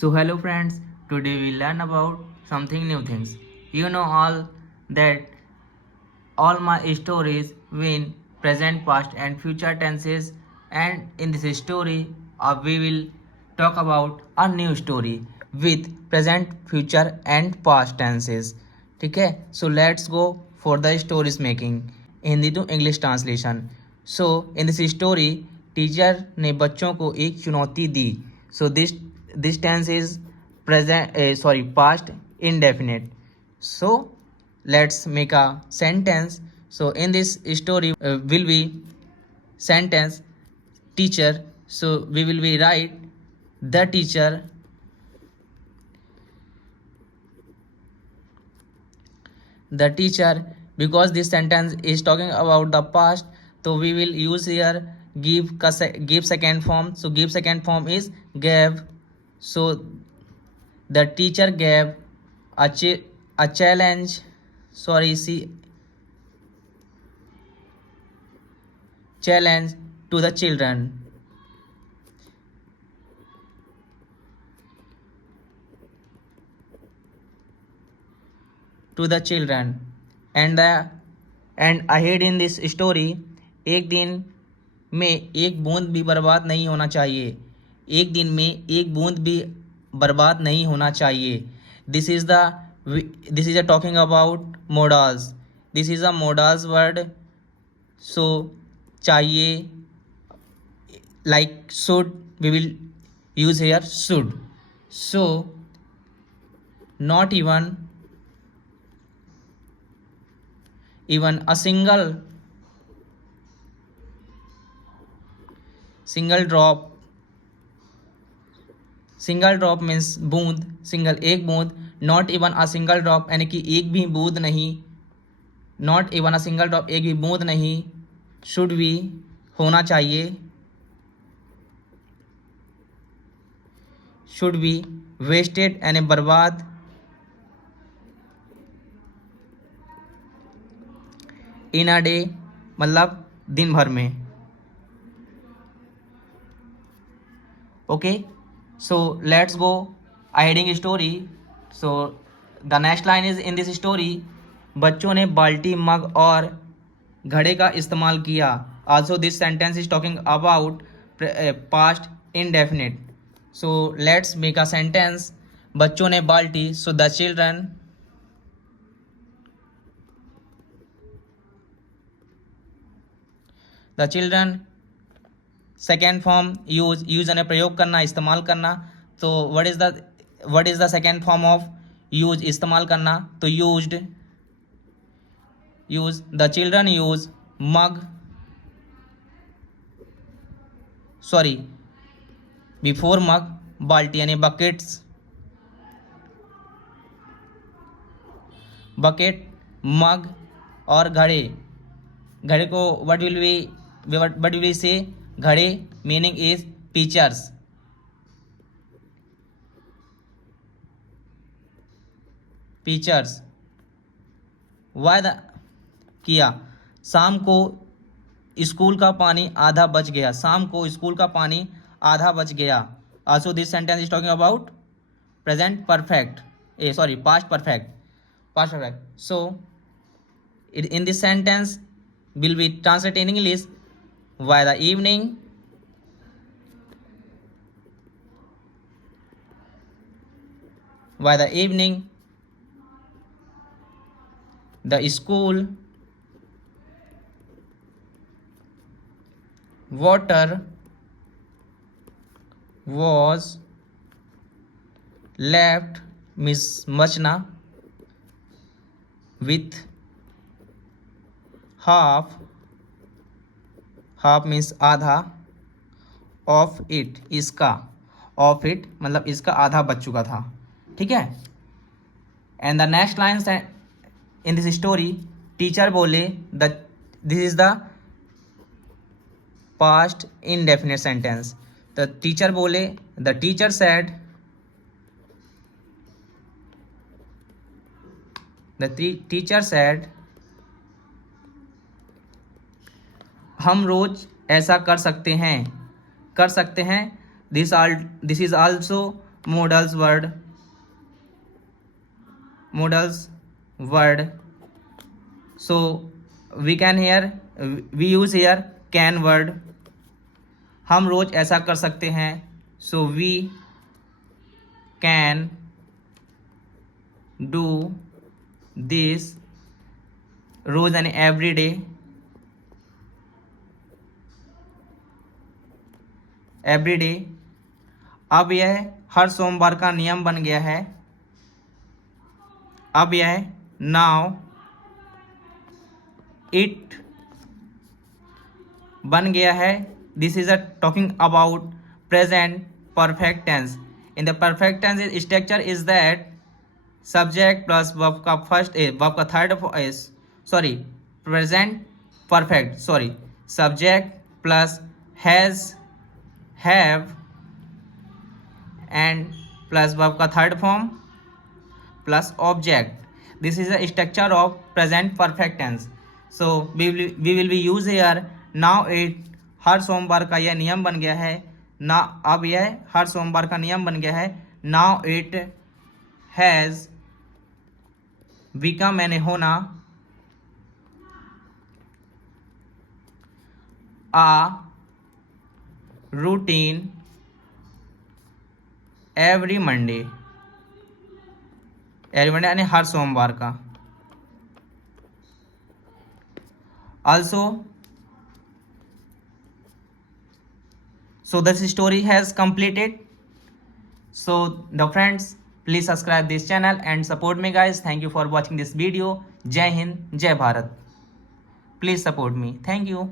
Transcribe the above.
So hello friends, today we learn about something new things. You know all that all my stories win present, past and future tenses, and in this story we will talk about a new story with present, future and past tenses. ठीक है, so let's go for the stories making Hindi to English translation. So in this story teacher ने बच्चों को एक चुनौती दी. So this tense is present sorry past indefinite. So let's make a sentence. So in this story will be sentence teacher. So we will be write the teacher because this sentence is talking about the past, so we will use here give second form. So give second form is gave. So the teacher gave a challenge, challenge to the children. And ahead in this story, एक दिन में एक बूंद भी बर्बाद नहीं होना चाहिए. एक दिन में एक बूंद भी बर्बाद नहीं होना चाहिए. This is a talking about modals. This is a modals word. So चाहिए like should, we will use here should. So not even a single drop means बूंद, सिंगल एक बूंद. Not even a single drop यानी कि एक भी बूंद नहीं. Not even a single drop एक भी बूंद नहीं. शुड भी होना चाहिए. शुड बी वेस्टेड यानी बर्बाद. इन अ डे मतलब दिन भर में. Okay, so let's go heading story. So the next line is in this story बच्चों ने बाल्टी, मग और घड़े का इस्तेमाल किया. Also this sentence is talking about past indefinite. So let's make a sentence. बच्चों ने बाल्टी. So the children second form use यानी प्रयोग करना, इस्तेमाल करना. तो what is the second form of use, इस्तेमाल करना. तो use the children use mug, sorry before मग बाल्टी यानी बकेट, मग और घड़े. घड़े को व्हाट विल वी से घड़े मीनिंग इज पिचर्स. वाय किया. शाम को स्कूल का पानी आधा बच गया. शाम को स्कूल का पानी आधा बच गया. Also this sentence is talking about present perfect, past perfect. So in this sentence will be translated in English. By the evening the school water was left, Miss Machna, with half means आधा, of it इसका, of it मतलब इसका आधा बच चुका था. ठीक है. And the next line in this story teacher बोले this is the past indefinite sentence. The teacher बोले, द टीचर सेड, हम रोज ऐसा कर सकते हैं. This is also modals word. So we use here can word. हम रोज ऐसा कर सकते हैं. So we can do this रोज यानी एवरी डे. अब यह हर सोमवार का नियम बन गया है. अब यह नाउ इट बन गया है. This is a talking about present perfect tense. In the perfect tense structure is that subject plus verb का फर्स्ट वर्ब का third sorry present perfect sorry subject plus has have and plus verb का third form plus object. This is the structure of present perfect tense. So we will be use here now it. हर सोमवार का यह नियम बन गया है ना. अब यह हर सोमवार का नियम बन गया है. नाउ इट हैज बिकम यानी होना a routine every Monday यानी हर सोमवार का. Also, so this story has completed. So the friends, please subscribe this channel and support me guys. Thank you for watching this video. Jai Hind, Jai Bharat. Please support me. Thank you.